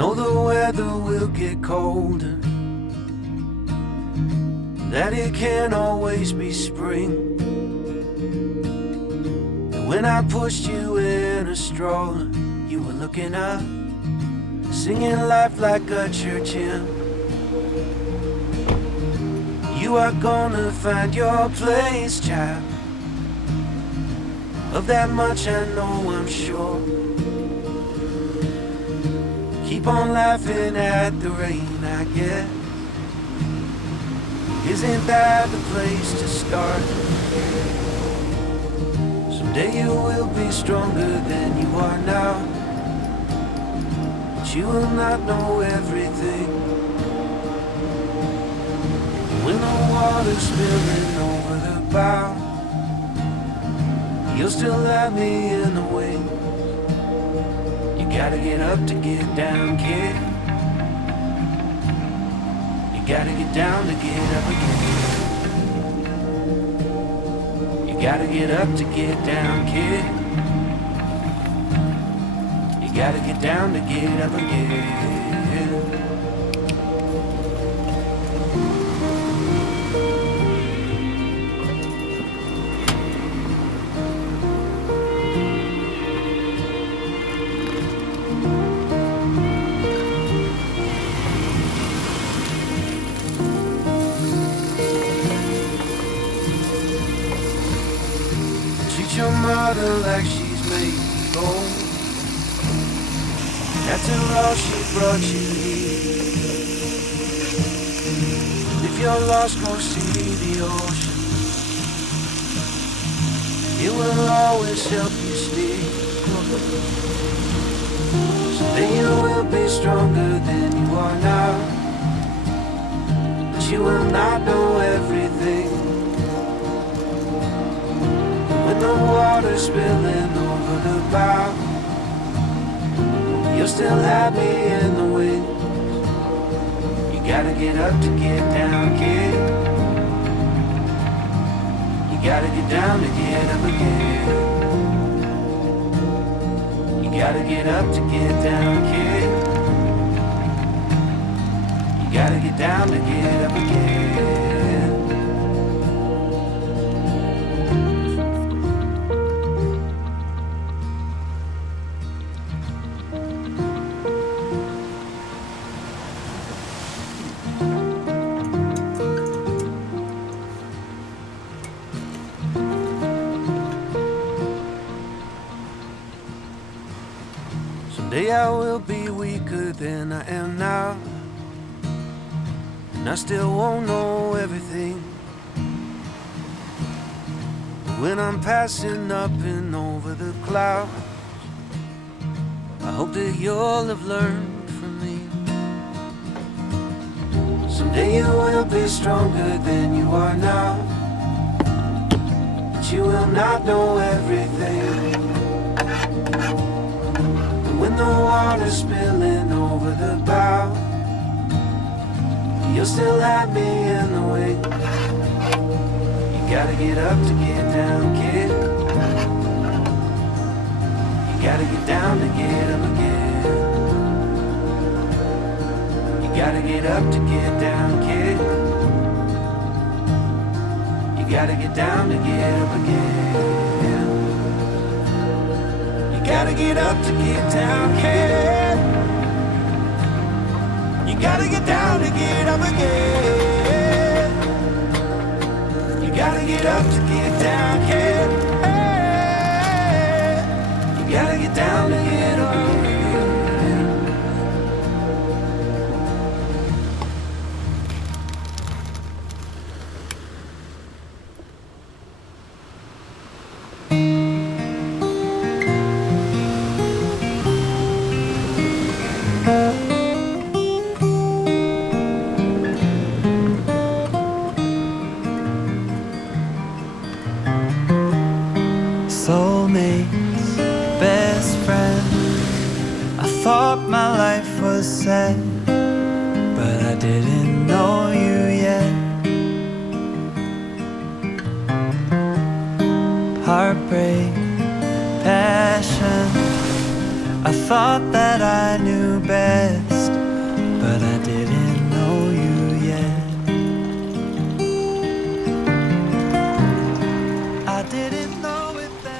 know the weather will get colder, that it can't always be spring. And when I pushed you in a stroller, you were looking up, singing life like a church hymn. You are gonna find your place, child. Of that much I know, I'm sure. Keep on laughing at the rain, I guess. Isn't that the place to start? Someday you will be stronger than you are now, but you will not know everything. When the water's spilling over the bow, you'll still have me in the wings. You gotta get up to get down, kid. You gotta get down to get up again. You gotta get up to get down, kid. You gotta get down to get up again. Treat your mother like she's made of gold. After all she brought you here, if you're lost, go see the ocean. It will always help you steer. Someday you will be stronger than you are now, but you will not know everything. When the water's spilling over the bow, you'll still have me in the wings. You gotta get up to get down, kid. You gotta get down to get up again. You gotta get up to get down, kid. You gotta get down to get up again. Someday I will be weaker than I am now, and I still won't know everything. But when I'm passing up and over the clouds, I hope that you'll have learned from me. Someday you will be stronger than you are now, but you will not know everything. When the water's spilling over the bow, you'll still have me in the wings. You gotta get up to get down, kid. You gotta get down to get up again. You gotta get up to get down, kid. You gotta get down to get up again. You gotta get up to get down, kid. You gotta get down to get up again. You gotta get up to get down, kid. Hey, you gotta get down to get up again. Soulmates, best friends. I thought my life was set, but I didn't know you yet. Heartbreak, passion, I thought that I knew best, go with them.